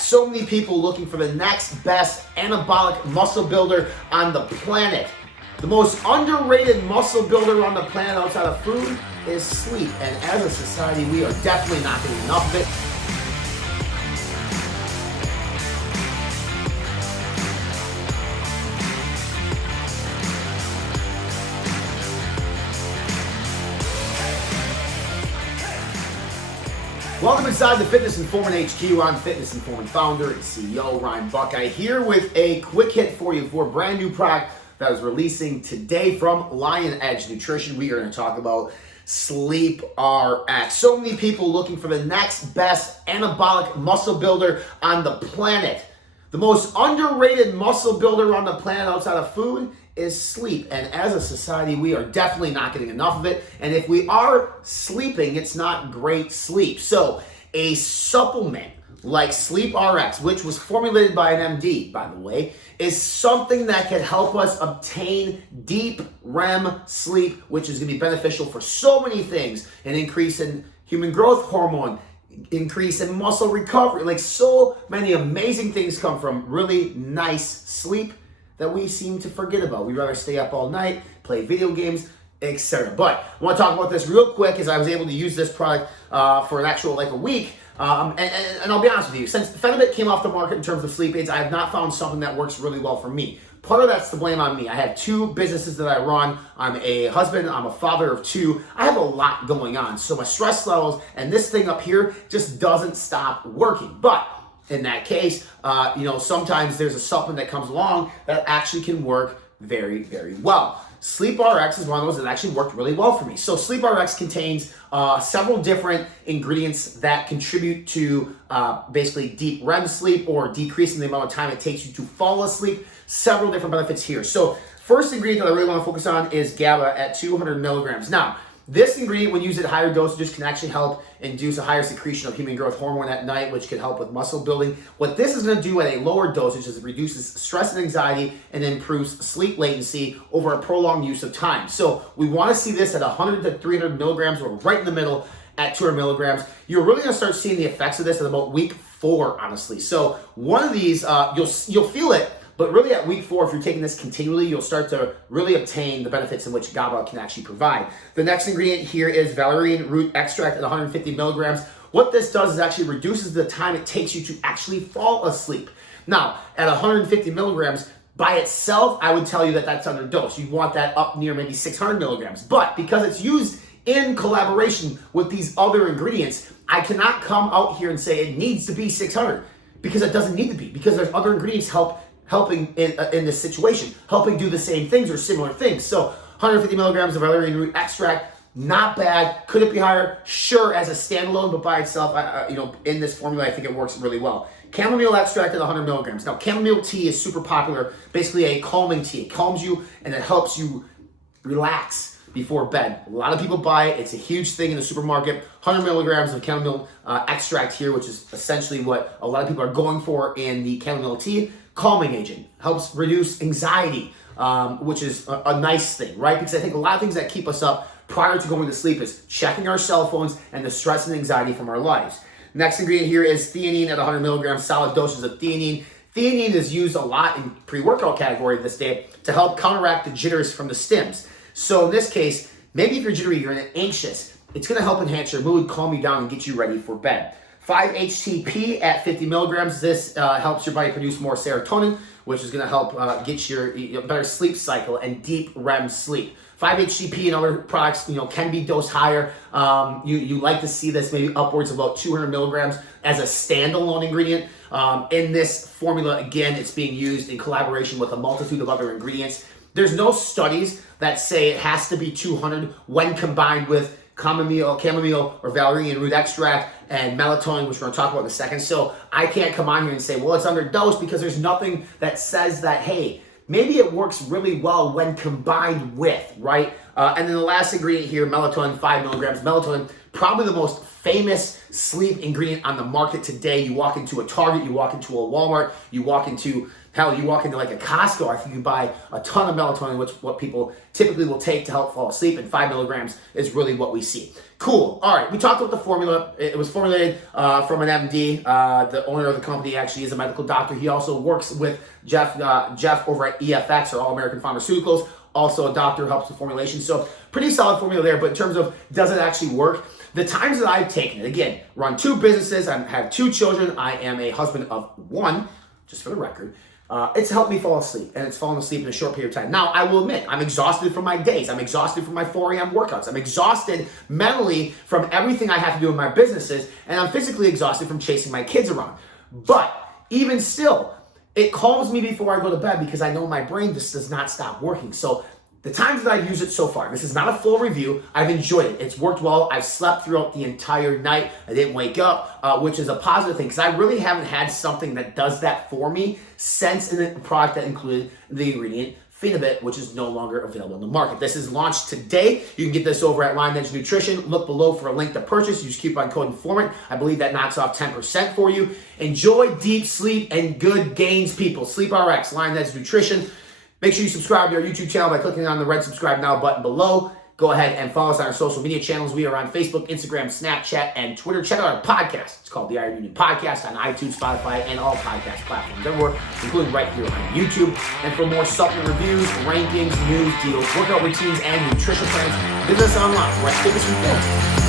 So many people looking for the next best anabolic muscle builder on the planet. The most underrated muscle builder on the planet outside of food is sleep. And as a society, we are definitely not getting enough of it. Welcome inside the Fitness Informant HQ. I'm Fitness Informant founder and CEO Ryan Buckeye here with a quick hit for you for a brand new product that is releasing today from LionEdge Nutrition. We are going to talk about Sleep RX. So many people looking for the next best anabolic muscle builder on the planet. The most underrated muscle builder on the planet outside of food is sleep. And as a society, we are definitely not getting enough of it. And if we are sleeping, it's not great sleep. So a supplement like Sleep RX, which was formulated by an MD, by the way, is something that can help us obtain deep REM sleep, which is going to be beneficial for so many things. An increase in human growth hormone, increase in muscle recovery, like so many amazing things come from really nice sleep that we seem to forget about. We'd rather stay up all night, play video games, etc. But I want to talk about this real quick as I was able to use this product for an actual a week. And I'll be honest with you, since Phenibut came off the market in terms of sleep aids, I have not found something that works really well for me. Part of that's to blame on me. I have two businesses that I run. I'm a husband, I'm a father of two. I have a lot going on. So my stress levels and this thing up here just doesn't stop working. But in that case, sometimes there's a supplement that comes along that actually can work very, very well. Sleep RX is one of those that actually worked really well for me. So Sleep RX contains several different ingredients that contribute to basically deep REM sleep or decreasing the amount of time it takes you to fall asleep. Several different benefits here. So first ingredient that I really want to focus on is GABA at 200 milligrams. Now, this ingredient, when used at higher dosages, can actually help induce a higher secretion of human growth hormone at night, which can help with muscle building. What this is going to do at a lower dosage is it reduces stress and anxiety and improves sleep latency over a prolonged use of time. So we want to see this at 100 to 300 milligrams, or right in the middle at 200 milligrams. You're really going to start seeing the effects of this at about week 4, honestly. So one of these, you'll feel it. But really at week 4, if you're taking this continually, you'll start to really obtain the benefits in which GABA can actually provide. The next ingredient here is valerian root extract at 150 milligrams. What this does is actually reduces the time it takes you to actually fall asleep. Now, at 150 milligrams, by itself, I would tell you that that's underdosed. You want that up near maybe 600 milligrams. But because it's used in collaboration with these other ingredients, I cannot come out here and say it needs to be 600 because it doesn't need to be, because there's other ingredients helping in this situation, helping do the same things or similar things. So 150 milligrams of valerian root extract, not bad. Could it be higher? Sure, as a standalone, but by itself, in this formula, I think it works really well. Chamomile extract at 100 milligrams. Now, chamomile tea is super popular, basically a calming tea. It calms you and it helps you relax before bed. A lot of people buy it. It's a huge thing in the supermarket. 100 milligrams of chamomile extract here, which is essentially what a lot of people are going for in the chamomile tea. Calming agent, helps reduce anxiety, which is a nice thing, right? Because I think a lot of things that keep us up prior to going to sleep is checking our cell phones and the stress and anxiety from our lives. Next ingredient here is theanine at 100 milligrams, solid doses of theanine. Theanine is used a lot in pre-workout category this day to help counteract the jitters from the stims. So in this case, maybe if you're jittery, you're anxious, it's gonna help enhance your mood, calm you down, and get you ready for bed. 5-HTP at 50 milligrams. This helps your body produce more serotonin, which is going to help get your better sleep cycle and deep REM sleep. 5-HTP and other products, can be dosed higher. You like to see this maybe upwards of about 200 milligrams as a standalone ingredient. In this formula, again, it's being used in collaboration with a multitude of other ingredients. There's no studies that say it has to be 200 when combined with chamomile or valerian root extract and melatonin, which we're going to talk about in a second. So I can't come on here and say, well, it's underdosed, because there's nothing that says that, hey, maybe it works really well when combined with, right? And then the last ingredient here, melatonin, 5 milligrams. Melatonin probably the most famous sleep ingredient on the market today. You walk into a Target, you walk into a Walmart, you walk into like a Costco. I think you can buy a ton of melatonin, which what people typically will take to help fall asleep, and 5 milligrams is really what we see. Cool. All right, we talked about the formula. It was formulated from an MD. The owner of the company actually is a medical doctor. He also works with Jeff over at EFX, or All American Pharmaceuticals. Also a doctor, helps with formulation. So pretty solid formula there. But in terms of does it actually work, the times that I've taken it, again, run 2 businesses, I have 2 children, I am a husband of 1, just for the record. It's helped me fall asleep, and it's fallen asleep in a short period of time. Now, I will admit, I'm exhausted from my days. I'm exhausted from my 4 a.m. workouts. I'm exhausted mentally from everything I have to do in my businesses, and I'm physically exhausted from chasing my kids around. But even still, it calms me before I go to bed because I know my brain just does not stop working. So the times that I've used it so far, this is not a full review, I've enjoyed it. It's worked well. I've slept throughout the entire night. I didn't wake up, which is a positive thing because I really haven't had something that does that for me since a product that included the ingredient Phenibut, which is no longer available in the market. This is launched today. You can get this over at LionEdge Nutrition. Look below for a link to purchase. Use coupon code INFORMANT. I believe that knocks off 10% for you. Enjoy deep sleep and good gains, people. SleepRx, LionEdge Nutrition. Make sure you subscribe to our YouTube channel by clicking on the red subscribe now button below. Go ahead and follow us on our social media channels. We are on Facebook, Instagram, Snapchat, and Twitter. Check out our podcast. It's called the Iron Union Podcast on iTunes, Spotify, and all podcast platforms everywhere, including right here on YouTube. And for more supplement reviews, rankings, news, deals, workout routines, and nutrition plans, visit us online. We're at Fitness and Form.